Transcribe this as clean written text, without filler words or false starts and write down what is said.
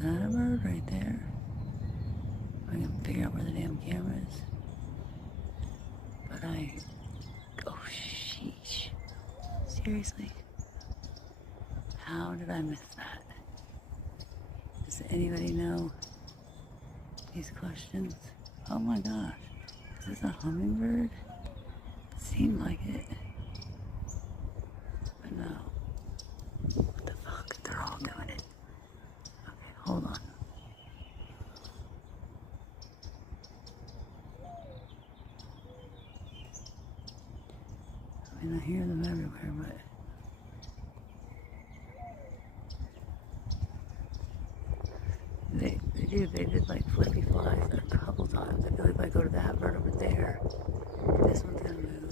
that a bird right there? I can figure out where the damn camera is. But oh sheesh. Seriously? How did I miss that? Does anybody know these questions? Oh my gosh. Is this a hummingbird? It seemed like it. But no. What the fuck? They're all doing it. Okay, hold on. I mean, I hear them everywhere, but they did like flippy flies a couple times. I feel like if I go to that bird over there, this one's gonna move.